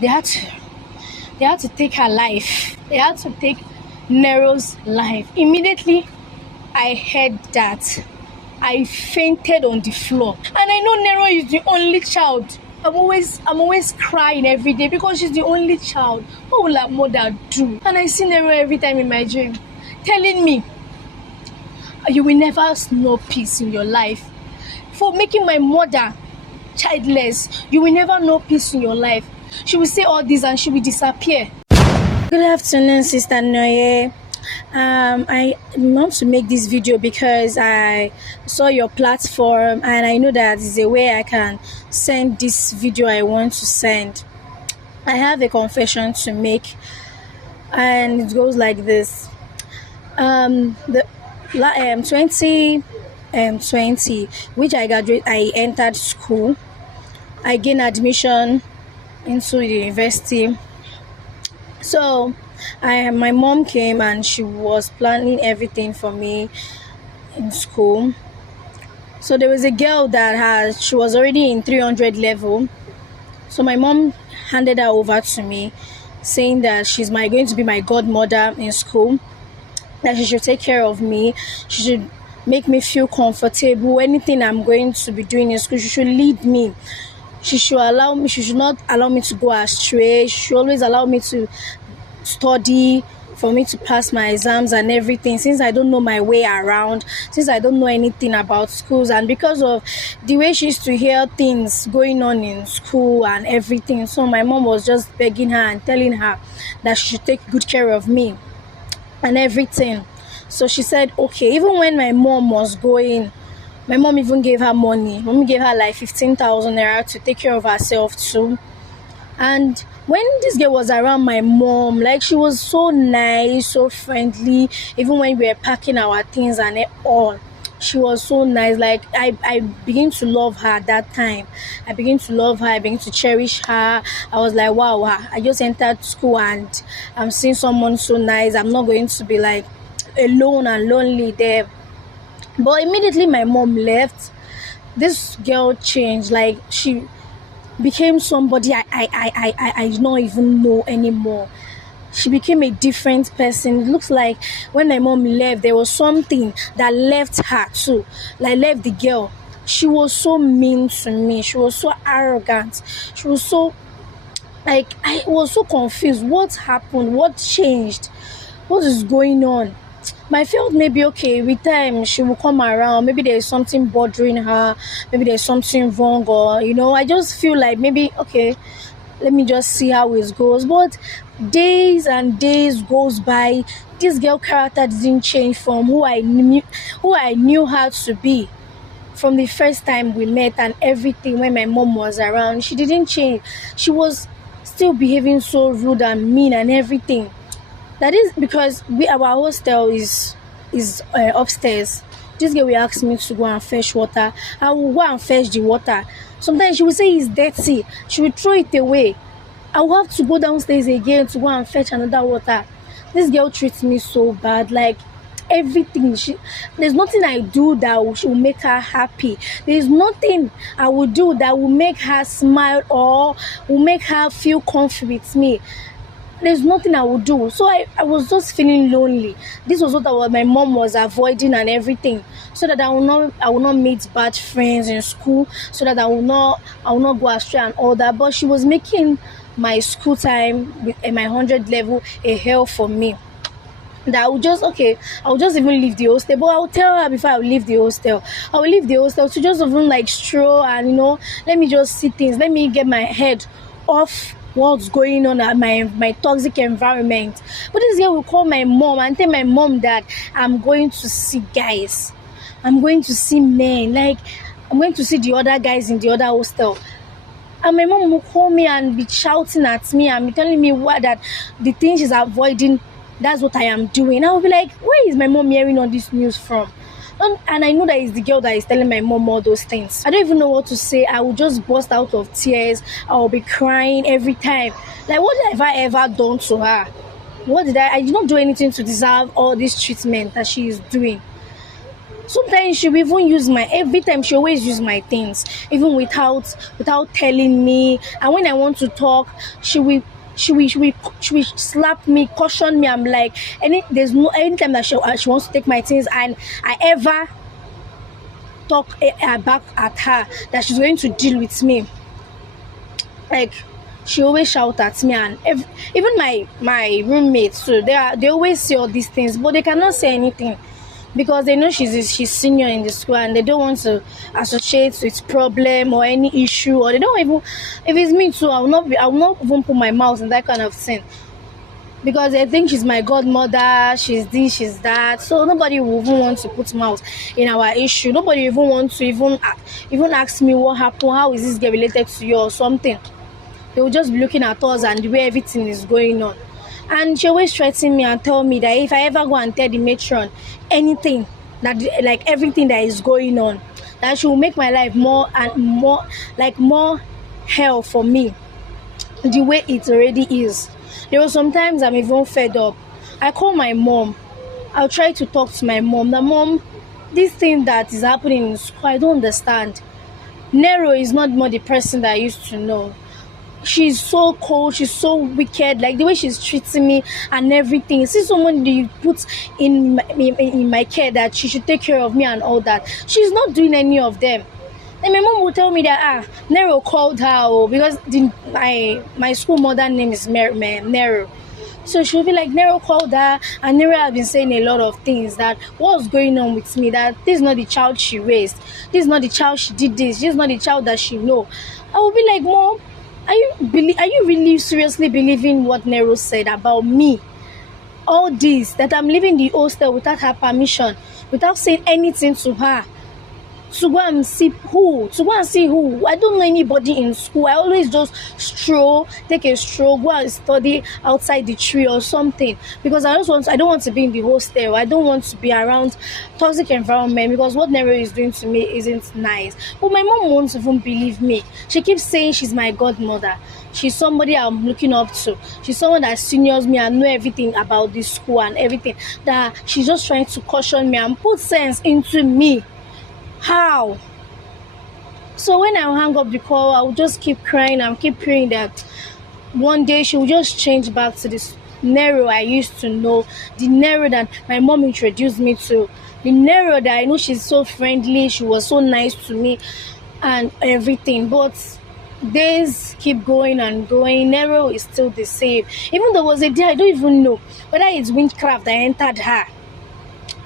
they had to take her life. They had to take Nero's life. Immediately I heard that, I fainted on the floor. And I know Nero is the only child. I'm always crying every day because she's the only child. What will her mother do? And I see Nero every time in my dream, telling me, you will never know peace in your life. For making my mother childless, you will never know peace in your life. She will say all this and she will disappear. Good afternoon, Sister Noye. I want to make this video because I saw your platform and I know that is a way I can send this video I want to send. I have a confession to make, and it goes like this. 2020, which I entered school. I gained admission into the university. So my mom came and she was planning everything for me in school. So there was a girl that she was already in 300 level. So my mom handed her over to me, saying that she's going to be my godmother in school, that she should take care of me, she should make me feel comfortable. Anything I'm going to be doing in school, she should lead me. She should not allow me to go astray. She should always allow me to study for me to pass my exams and everything, since I don't know my way around, since I don't know anything about schools, and because of the way she used to hear things going on in school and everything. So my mom was just begging her and telling her that she should take good care of me and everything. So she said okay. Even when my mom was going, my mom even gave her money. Mommy gave her like 15,000 naira to take care of herself too. And when this girl was around my mom, like, she was so nice, so friendly. Even when we were packing our things and all, she was so nice. Like, I began to love her at that time. I began to love her. I began to cherish her. I was like, wow, I just entered school and I'm seeing someone so nice. I'm not going to be like alone and lonely there. But immediately my mom left, this girl changed. Like, she became somebody I don't even know anymore. She became a different person. It looks like when my mom left, there was something that left her too, like left the girl. She was so mean to me. She was so arrogant. She was so, like, I was so confused. What happened? What changed? What is going on? I felt maybe, okay, with time she will come around. Maybe there's something bothering her. Maybe there's something wrong, or I just feel like maybe, okay, let me just see how it goes. But days and days goes by. This girl character didn't change from who I knew her to be from the first time we met and everything. When my mom was around, she didn't change. She was still behaving so rude and mean and everything. That is because our hostel is upstairs. This girl will ask me to go and fetch water. I will go and fetch the water. Sometimes she will say it's dirty. She will throw it away. I will have to go downstairs again to go and fetch another water. This girl treats me so bad. Like, everything. There's nothing I do that will make her happy. There's nothing I will do that will make her smile or will make her feel comfy with me. There's nothing I would do. So I was just feeling lonely. This was what my mom was avoiding and everything, so that I will not meet bad friends in school, so that I will not go astray and all that. But she was making my school time with my 100 level a hell for me. That I will just even leave the hostel. But I will tell her before I will leave the hostel. I will leave the hostel to just even like stroll and let me just see things. Let me get my head off what's going on at my toxic environment. But this girl will call my mom and tell my mom that I'm going to see guys. I'm going to see men. Like, I'm going to see the other guys in the other hostel. And my mom will call me and be shouting at me and be telling me that the thing she's avoiding, that's what I am doing. I will be like, where is my mom hearing all this news from? And I know that it's the girl that is telling my mom all those things. I don't even know what to say. I will just burst out of tears. I will be crying every time. Like, what have I ever done to her? I did not do anything to deserve all this treatment that she is doing. Sometimes she will even use my, every time she always use my things, even without telling me. And when I want to talk, she will she will slap me, caution me. I'm like, there's no anytime that she wants to take my things and I ever talk back at her that she's going to deal with me, like she always shout at me. And even my roommates too, they always say all these things, but they cannot say anything because they know she's senior in the school and they don't want to associate with problem or any issue, or they don't even, if it's me too, I will not even put my mouth in that kind of thing because they think she's my godmother, she's this, she's that. So nobody will even want to put mouth in our issue. Nobody even want to even ask me what happened, how is this girl related to you or something. They will just be looking at us and the way everything is going on. And she always threaten me and tell me that if I ever go and tell the matron anything, that like everything that is going on, that she will make my life more and more, like more hell for me, the way it already is. There were sometimes I'm even fed up. I call my mom. I'll try to talk to my mom. The mom, this thing that is happening in school, I don't understand. Nero is not more the person that I used to know. She's so cold, she's so wicked, like the way she's treating me and everything. See someone that you put in my care that she should take care of me and all that. She's not doing any of them. And my mom will tell me that Nero called her because my school mother name is Nero. So she'll be like, Nero called her, and Nero has been saying a lot of things that what's going on with me, that this is not the child she raised, this is not the child she did this is not the child that she know. I will be like, Mom, are you really seriously believing what Nero said about me? All this, that I'm leaving the hostel without her permission, without saying anything to her, to go and see who? To go and see who? I don't know anybody in school. I always just take a stroll, go and study outside the tree or something. Because I don't want to be in the hostel. I don't want to be around toxic environment because what Nero is doing to me isn't nice. But my mom won't even believe me. She keeps saying she's my godmother. She's somebody I'm looking up to. She's someone that seniors me and know everything about this school and everything. That she's just trying to caution me and put sense into me. How? So when I hang up the call, I will just keep crying and keep praying that one day she will just change back to this Nero I used to know, the Nero that my mom introduced me to, the Nero that I know she's so friendly, she was so nice to me and everything. But days keep going and going. Nero is still the same. Even there was a day I don't even know whether it's witchcraft that entered her.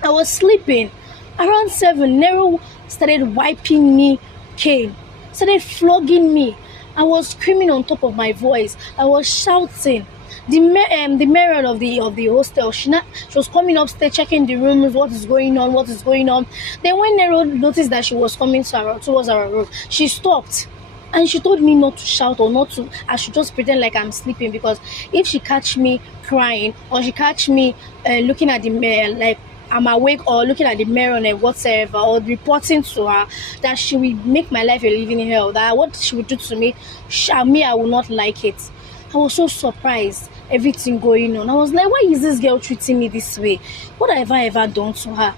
I was sleeping around 7. Nero started wiping me cane, started flogging me. I was screaming on top of my voice. I was shouting. The mayor of the hostel, she was coming upstairs checking the rooms, what is going on. Then when Nero noticed that she was coming towards our room, she stopped. And she told me not to shout or not to, I should just pretend like I'm sleeping, because if she catch me crying or she catch me looking at the mirror like I'm awake or looking at the mirror and whatever, or reporting to her, that she will make my life a living hell, that what she will do to me, I will not like it. I was so surprised, everything going on. I was like, why is this girl treating me this way? What have I ever done to her?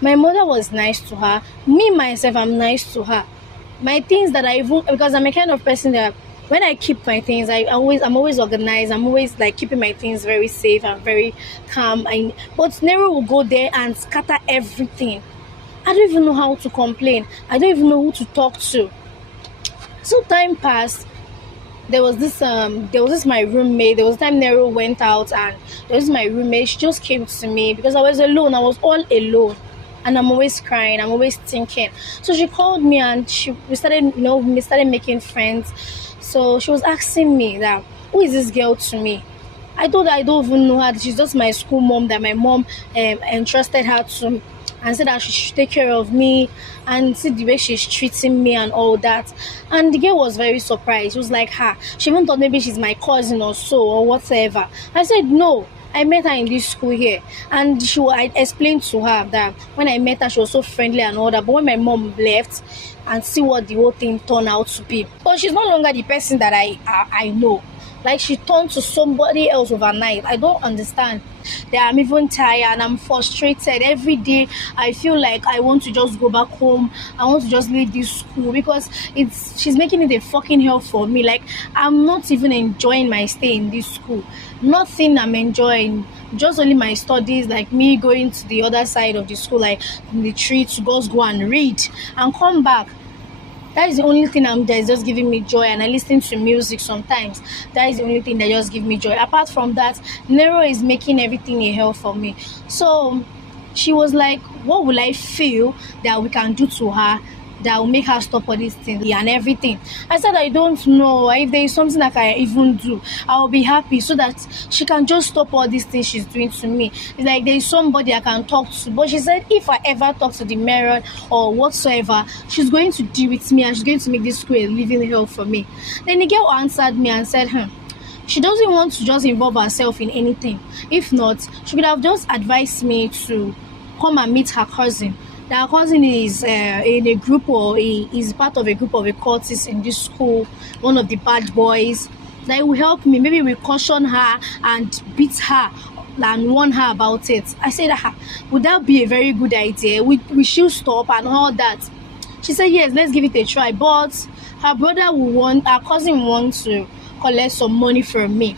My mother was nice to her. Me, myself, I'm nice to her. My things that because I'm a kind of person that when I keep my things, I'm always organized. I'm always like keeping my things very safe and very calm. But Nero will go there and scatter everything. I don't even know how to complain. I don't even know who to talk to. So time passed. There was this my roommate. There was time Nero went out, and there was my roommate. She just came to me because I was alone. I was all alone. And I'm always crying. I'm always thinking. So she called me and we started making friends. So she was asking me that, who is this girl to me? I told her I don't even know her. She's just my school mom that my mom entrusted her to, and said that she should take care of me and see the way she's treating me and all that. And the girl was very surprised. She was like, she even thought maybe she's my cousin or so or whatever. I said, no. I met her in this school here, and I explained to her that when I met her, she was so friendly and all that. But when my mom left, and see what the whole thing turned out to be. But she's no longer the person that I know. Like she turned to somebody else overnight. I don't understand. That I'm even tired and I'm frustrated every day. I feel like I want to just go back home. I want to just leave this school because she's making it a fucking hell for me. Like I'm not even enjoying my stay in this school. Nothing I'm enjoying. Just only my studies, like me going to the other side of the school, like in the tree to just go and read and come back. That is the only thing that is just giving me joy, and I listen to music sometimes. That is the only thing that just gives me joy. Apart from that, Nero is making everything a hell for me. So she was like, what will I feel that we can do to her that will make her stop all these things and everything? I said, I don't know. If there is something that I even do, I'll be happy so that she can just stop all these things she's doing to me. It's like there is somebody I can talk to. But she said, if I ever talk to the mirror or whatsoever, she's going to deal with me and she's going to make this school a living hell for me. Then the girl answered me and said, she doesn't want to just involve herself in anything. If not, she would have just advised me to come and meet her cousin. That her cousin is in a group, or is part of a group of cultists in this school, one of the bad boys. That will help me. Maybe we caution her and beat her and warn her about it. I said, would that be a very good idea? We should stop and all that. She said, yes, let's give it a try. But her cousin wants to collect some money from me.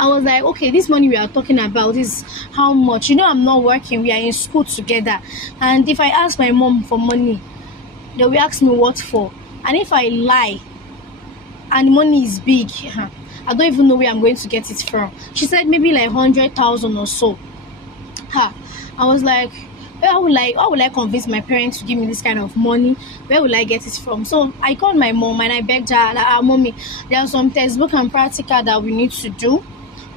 I was like, okay, this money we are talking about is how much? I'm not working. We are in school together. And if I ask my mom for money, they will ask me what for. And if I lie and money is big, I don't even know where I'm going to get it from. She said maybe like 100,000 or so. I was like, how will I convince my parents to give me this kind of money? Where will I get it from? So I called my mom and I begged her, mommy, there are some textbook and practical that we need to do.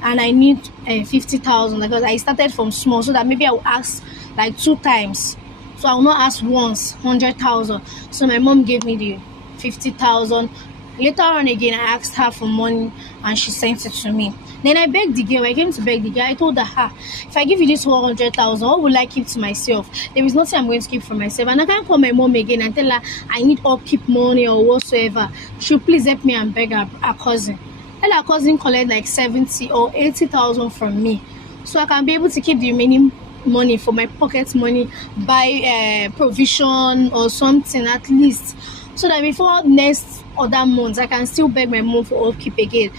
And I need 50,000 because I started from small, so that maybe I will ask like 2 times. So I will not ask once 100,000. So my mom gave me the 50,000. Later on again, I asked her for money and she sent it to me. Then I begged the girl. I came to beg the girl. I told her, if I give you this 100,000, what will I keep to myself? There is nothing I'm going to keep for myself. And I can't call my mom again and tell her I need upkeep money or whatsoever. She'll please help me and beg her cousin. Let her cousin collect like 70 or 80,000 from me, so I can be able to keep the remaining money for my pocket money, buy provision or something at least, so that before next other months I can still beg my mom for upkeep again.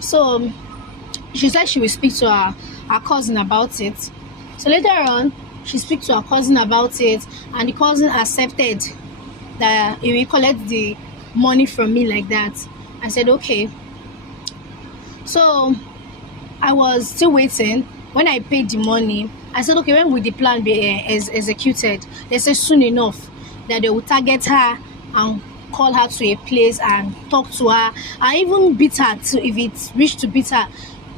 So she said she will speak to her cousin about it. So later on, she speak to her cousin about it, and the cousin accepted that he will collect the money from me like that. I said, okay. So I was still waiting. When I paid the money, I said, okay, when will the plan be executed? They said soon enough that they will target her and call her to a place and talk to her and even beat her if it's reached to beat her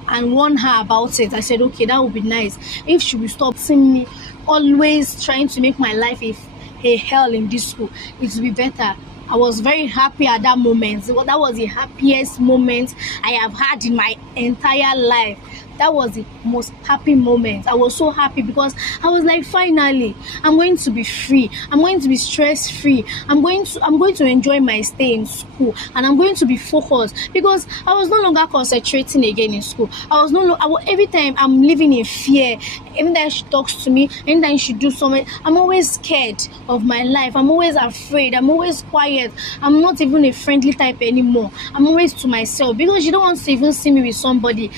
and warn her about it. I said, okay, that would be nice. If she will stop seeing me always trying to make my life a hell in this school, it will be better. I was very happy at that moment. That was the happiest moment I have had in my entire life. That was the most happy moment. I was so happy because I was like, finally, I'm going to be free. I'm going to be stress free. I'm going to enjoy my stay in school, and I'm going to be focused because I was no longer concentrating again in school. Every time I'm living in fear. Every time she talks to me, every time she do something, I'm always scared of my life. I'm always afraid. I'm always quiet. I'm not even a friendly type anymore. I'm always to myself because she don't want to even see me with somebody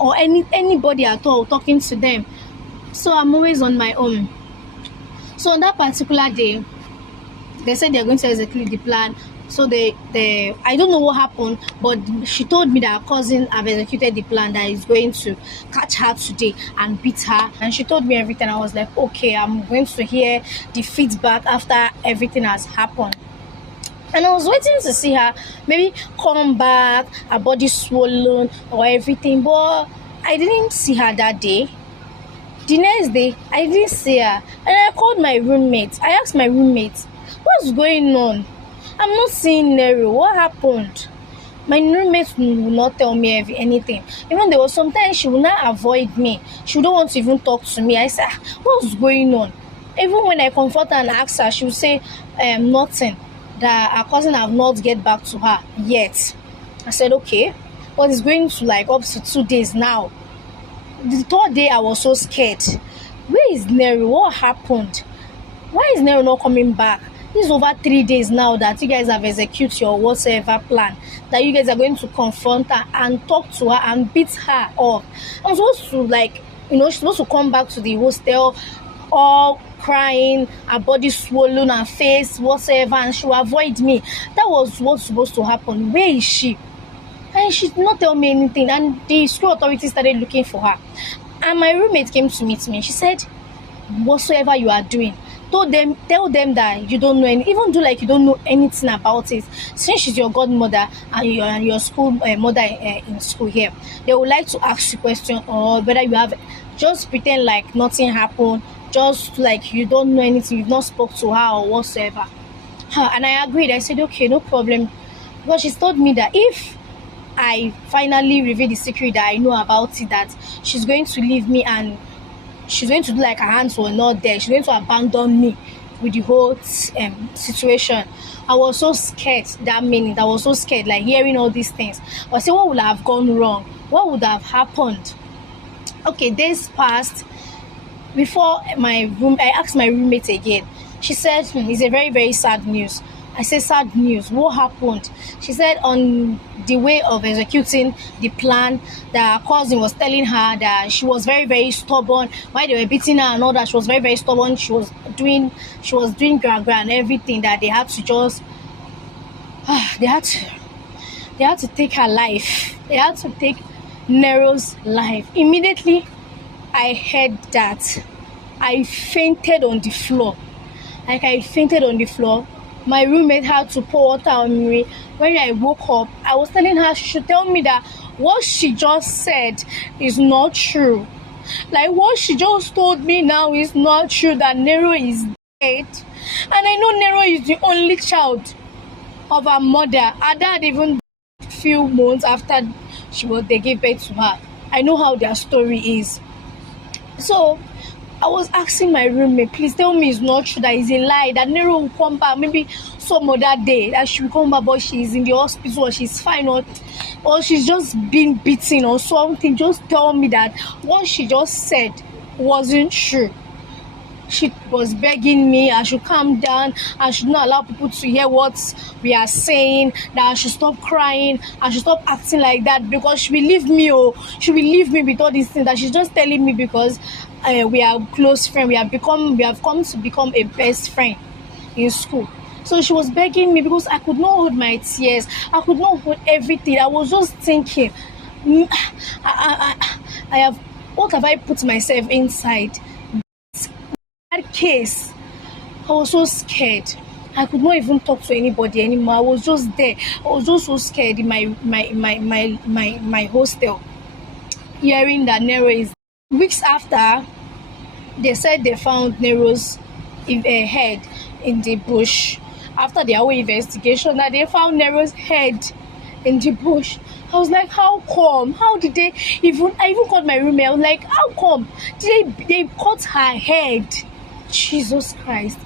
or anybody at all talking to them. So I'm always on my own. So on that particular day, they said they're going to execute the plan. So I don't know what happened, but she told me that her cousin have executed the plan, that is going to catch her today and beat her. And she told me everything. I was like, okay, I'm going to hear the feedback after everything has happened. And I was waiting to see her maybe come back, her body swollen or everything, but I didn't see her that day. The next day, I didn't see her, and I called my roommate. I asked my roommate, what's going on? I'm not seeing Nero. What happened? My roommate will not tell me anything. Even there was sometimes she will not avoid me. She don't want to even talk to me. I said, what's going on? Even when I confront her and ask her, she will say nothing. That her cousin have not get back to her yet. I said, okay. but it's going to like up to 2 days now. The third day I was so scared. Where is Nero? What happened? Why is Nero not coming back? This is over 3 days now that you guys have executed your whatsoever plan, that you guys are going to confront her and talk to her and beat her up. I'm supposed to like, she's supposed to come back to the hostel all crying, her body swollen, her face whatsoever, and she will avoid me. That was what's supposed to happen. Where is she? And she did not tell me anything, and the school authorities started looking for her. And my roommate came to meet me. She said, whatsoever you are doing, tell them that you don't know even do like you don't know anything about it. Since she's your godmother and your school mother in school here, they would like to ask you question, or whether you have, just pretend like nothing happened, just like you don't know anything, you've not spoke to her or whatsoever. And I agreed. I said, okay, no problem, because she told me that if I finally reveal the secret that I know about it, that she's going to leave me and she's going to do like her hands were not there. She's going to abandon me with the whole situation. I was so scared that minute. I was so scared, like hearing all these things. I said, what would have gone wrong? What would have happened? Okay, days passed. Before I asked my roommate again. She said, it's a very, very sad news. I said, sad news, what happened? She said on the way of executing the plan, that her cousin was telling her that she was very, very stubborn. While they were beating her and all that, she was very, very stubborn. She was doing gra and everything, that they had to just they had to take her life. They had to take Nero's life. Immediately I heard that, I fainted on the floor. My roommate had to pour water on me. When I woke up, I was telling her she should tell me that what she just said is not true. Like, what she just told me now is not true, that Nero is dead. And I know Nero is the only child of her mother. Her dad even died a few months after they gave birth to her. I know how their story is. So I was asking my roommate, please tell me it's not true, that it's a lie, that Nero will come back maybe some other day, that she will come back but she's in the hospital, or she's fine, or she's just been beaten or something. Just tell me that what she just said wasn't true. She was begging me I should calm down, I should not allow people to hear what we are saying, that I should stop crying, I should stop acting like that, because she will leave me with all these things, that she's just telling me because we are close friends. We have come to become a best friend in school. So she was begging me, because I could not hold my tears. I could not hold everything. I was just thinking, what have I put myself inside? That case, I was so scared. I could not even talk to anybody anymore. I was just there. I was just so scared in my hostel, hearing that Nero is. Weeks after, they said they found Nero's head in the bush. After their whole investigation, that they found Nero's head in the bush. I was like, how come? How did they even? I even called my roommate. I was like, how come? They cut her head? Jesus Christ!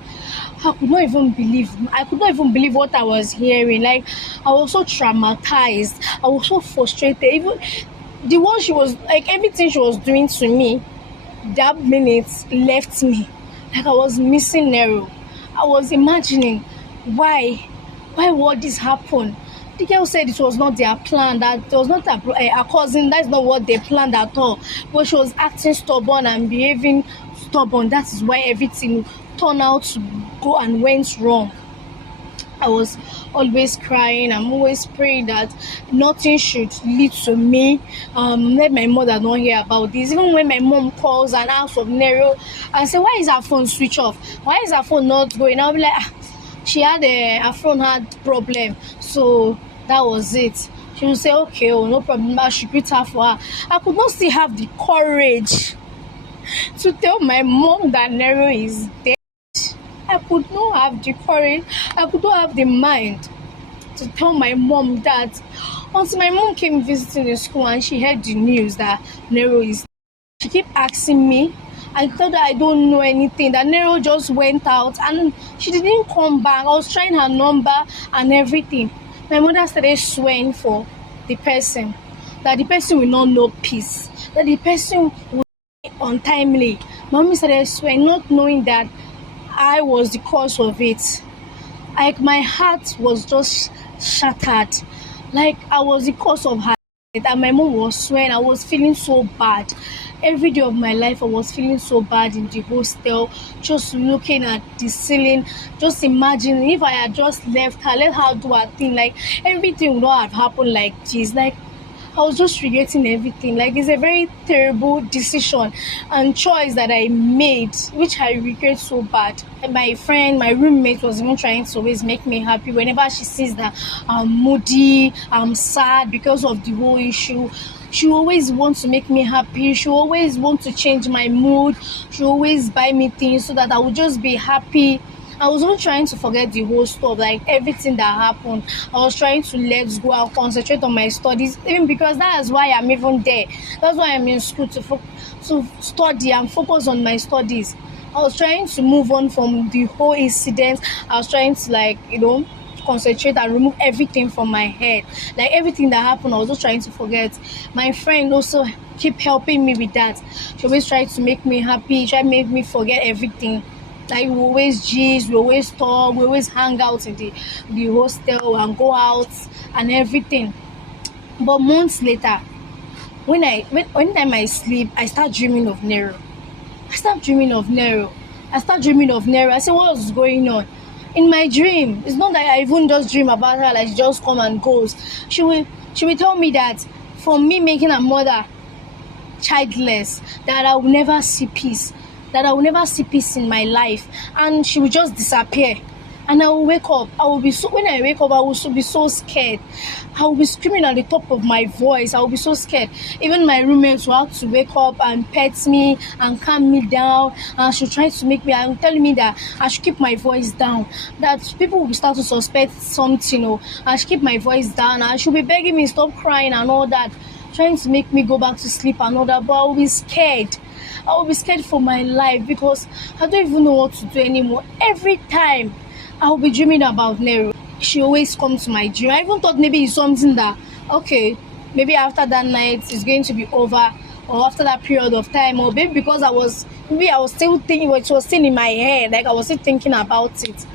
I could not even believe what I was hearing. Like, I was so traumatized. I was so frustrated. Even the one she was like, everything she was doing to me that minute left me. Like, I was missing Nero. I was imagining why would this happen. The girl said it was not their plan, that it was not a cousin. That's not what they planned at all. But she was acting stubborn and behaving stubborn. That is why everything turned out to go and went wrong. I was always crying. I'm always praying that nothing should lead to me. Let my mother not hear about this. Even when my mom calls and asks of Nero, I say, why is her phone switch off? Why is her phone not going? I'll be like, she had her phone had problem, so that was it. She will say, okay, oh, no problem, I should greet her for her. I could not still have the courage to tell my mom that Nero is dead. I could not have the courage, I could not have the mind to tell my mom that, until my mom came visiting the school and she heard the news that Nero is dead. She kept asking me. I told her I don't know anything, that Nero just went out and she didn't come back. I was trying her number and everything. My mother started swearing for the person. that the person will not know peace, that the person will die untimely. Mommy started swearing, not knowing that I was the cause of it. Like my heart was just shattered. Like I was the cause of her death, and my mom was swearing. I was feeling so bad. Every day of my life, I was feeling so bad in the hostel, just looking at the ceiling, just imagining if I had just left her, let her do her thing, like everything would not have happened like this. Like I was just regretting everything. Like it's a very terrible decision and choice that I made, which I regret so bad. My friend, my roommate was even trying to always make me happy. Whenever she sees that I'm moody, I'm sad because of the whole issue, she always wants to make me happy. She always wants to change my mood. She always buy me things so that I would just be happy. I was not trying to forget the whole stuff, like everything that happened. I was trying to let go and concentrate on my studies, even because that is why I'm even there. That's why I'm in school, to study and focus on my studies. I was trying to move on from the whole incident. I was trying to, like, concentrate and remove everything from my head. Like everything that happened, I was just trying to forget. My friend also keep helping me with that. She always tried to make me happy. She tried to make me forget everything. Like we always gist, we always talk, we always hang out in the hostel and go out and everything. But months later, when I sleep, I start dreaming of r0. I start dreaming of r0. I say, what's going on? In my dream, it's not that I even just dream about her, like she just come and goes. She will tell me that for me making her mother childless, that I will never see peace, in my life, and she will just disappear. And I will wake up. When I wake up, I will be so scared. I will be screaming at the top of my voice. I will be so scared. Even my roommates will have to wake up and pet me and calm me down. And she'll try to make me, and telling me that I should keep my voice down. That people will start to suspect something, I should keep my voice down. And she'll be begging me stop crying and all that, trying to make me go back to sleep and all that. But I will be scared. I will be scared for my life because I don't even know what to do anymore. Every time I will be dreaming about r0. She always comes to my dream. I even thought maybe it's something that, okay, maybe after that night it's going to be over, or after that period of time, or maybe because I was still thinking, it was still in my head, like I was still thinking about it.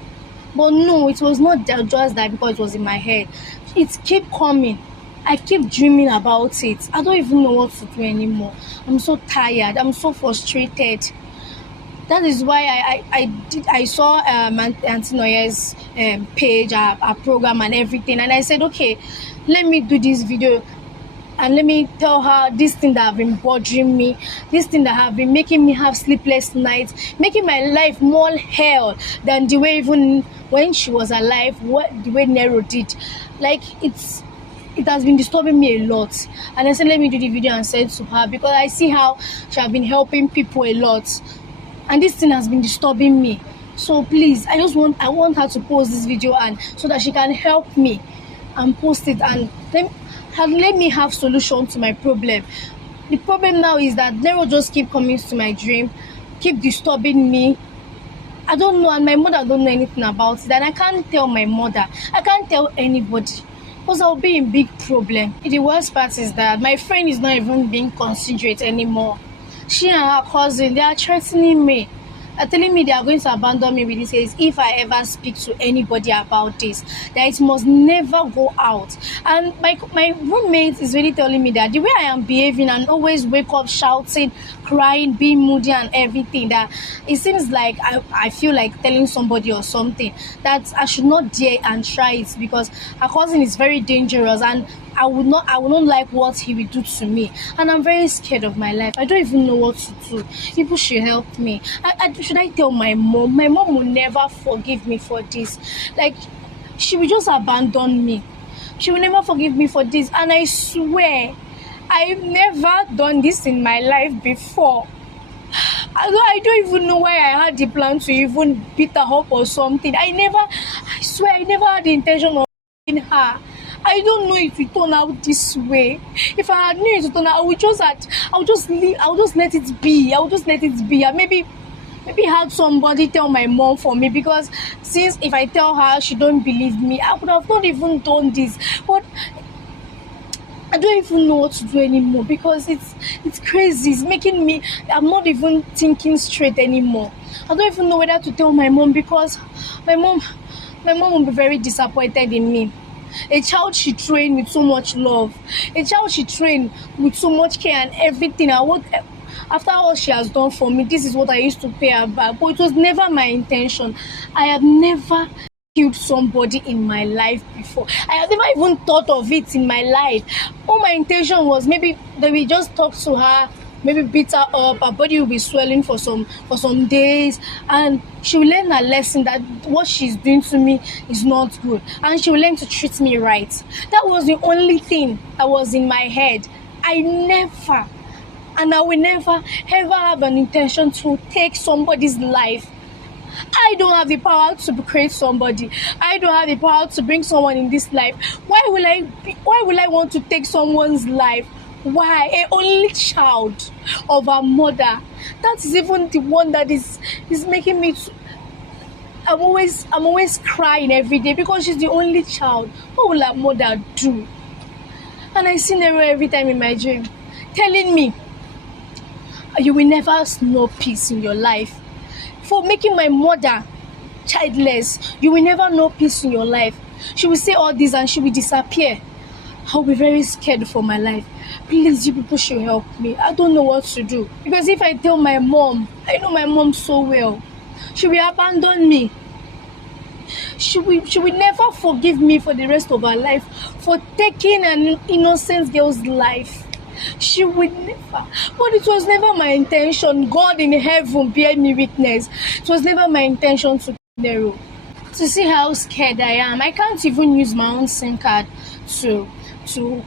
But no, it was not just that, because it was in my head. It kept coming. I keep dreaming about it. I don't even know what to do anymore. I'm so tired. I'm so frustrated. That is why I saw Auntie Noye's page, our program and everything, and I said, okay, let me do this video and let me tell her this thing that have been bothering me, this thing that have been making me have sleepless nights, making my life more hell than the way even when she was alive, the way r0 did. Like it has been disturbing me a lot. And I said, let me do the video and send to her, because I see how she has been helping people a lot. And this thing has been disturbing me. So please, I want her to post this video, and so that she can help me and post it, and let me have solution to my problem. The problem now is that r0 just keep coming to my dream, keep disturbing me. I don't know, and my mother don't know anything about it, and I can't tell my mother. I can't tell anybody, because I'll be in big problem. The worst part is that my friend is not even being considerate anymore. She and her cousin, they are threatening me. They're telling me they are going to abandon me with this case if I ever speak to anybody about this, that it must never go out. And my roommate is really telling me that the way I am behaving and always wake up shouting, crying, being moody and everything, that it seems like I feel like telling somebody or something, that I should not dare and try it, because her cousin is very dangerous, and I would not like what he will do to me, and I'm very scared of my life. I don't even know what to do. People should help me. Should I tell my mom? My mom will never forgive me for this. Like, she will just abandon me. She will never forgive me for this, and I swear I've never done this in my life before. I don't even know why I had the plan to even beat her up or something. I swear I never had the intention of beating her. I don't know if it turn out this way. If I had known it would turn out, I would just let it be. And maybe had somebody tell my mom for me, because since if I tell her she don't believe me, I would have not even done this. But I don't even know what to do anymore because it's crazy. It's making me, I'm not even thinking straight anymore. I don't even know whether to tell my mom because my mom my mom will be very disappointed in me. A child she trained with so much love, a child she trained with so much care and everything. I want, after all she has done for me, this is what I used to pay her back. But it was never my intention. I have never killed somebody in my life before. I have never even thought of it in my life. All my intention was maybe that we just talk to her, maybe beat her up, her body will be swelling for some days, and she will learn her lesson that what she's doing to me is not good, and she will learn to treat me right. That was the only thing that was in my head. I never, and I will never ever have an intention to take somebody's life. I don't have the power to create somebody. I don't have the power to bring someone in this life. Why will I want to take someone's life? Why? A only child of a mother. That is even the one that is making me I'm always crying every day because she's the only child. What will her mother do? And I see Nero every time in my dream telling me, you will never know peace in your life. For making my mother childless, you will never know peace in your life. She will say all this and she will disappear. I'll be very scared for my life. Please, you people should help me. I don't know what to do. Because if I tell my mom, I know my mom so well, she will abandon me. She will never forgive me for the rest of her life for taking an innocent girl's life. She would never. But it was never my intention. God in heaven bear me witness. It was never my intention to Nero. To see how scared I am, I can't even use my own SIM card to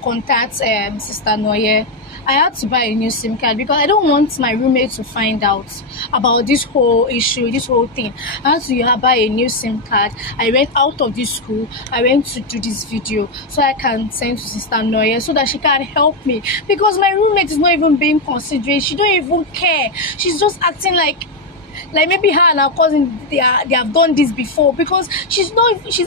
contact Sister Noye. I had to buy a new SIM card because I don't want my roommate to find out about this whole issue, this whole thing. I had to buy a new SIM card. I went out of this school. I went to do this video so I can send to Sister Noye so that she can help me. Because my roommate is not even being considerate. She don't even care. She's just acting like maybe her and her cousin they have done this before because she's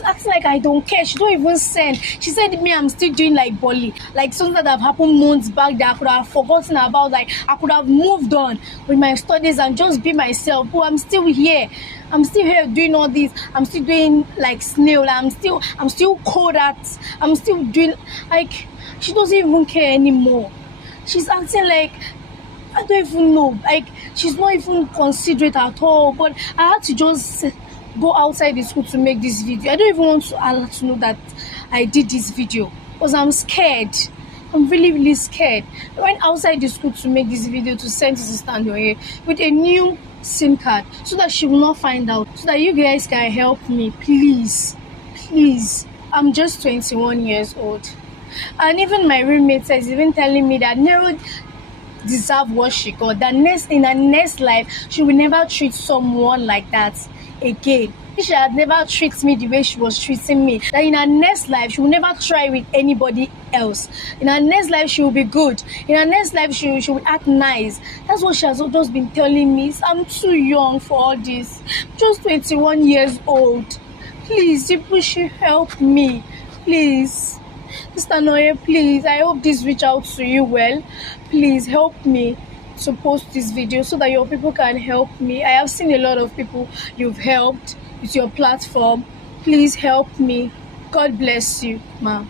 acting like I don't care. She don't even send. She said me I'm still doing like Bolly, like something that have happened months back that I could have forgotten about. Like I could have moved on with my studies and just be myself. But I'm still here. I'm still here doing all this. I'm still doing like snail. I'm still cold at. I'm still doing like she doesn't even care anymore. She's acting like I don't even know. Like she's not even considerate at all. But I had to just go outside the school to make this video. I don't even want her to know that I did this video because I'm scared. I'm really, really scared. I went outside the school to make this video to send to Sister Ndoye with a new SIM card so that she will not find out. So that you guys can help me, please. Please. I'm just 21 years old. And even my roommate is even telling me that Nero deserve what she got. That in her next life, she will never treat someone like that again. She had never treated me the way she was treating me. That in her next life, she will never try with anybody else. In her next life, she will be good. In her next life, she will act nice. That's what she has just been telling me. I'm too young for all this. I'm just 21 years old. Please, people should help me. Please. Sister Noye, please, I hope this reach out to you well. Please help me to post this video so that your people can help me. I have seen a lot of people you've helped with your platform. Please help me. God bless you, ma'am.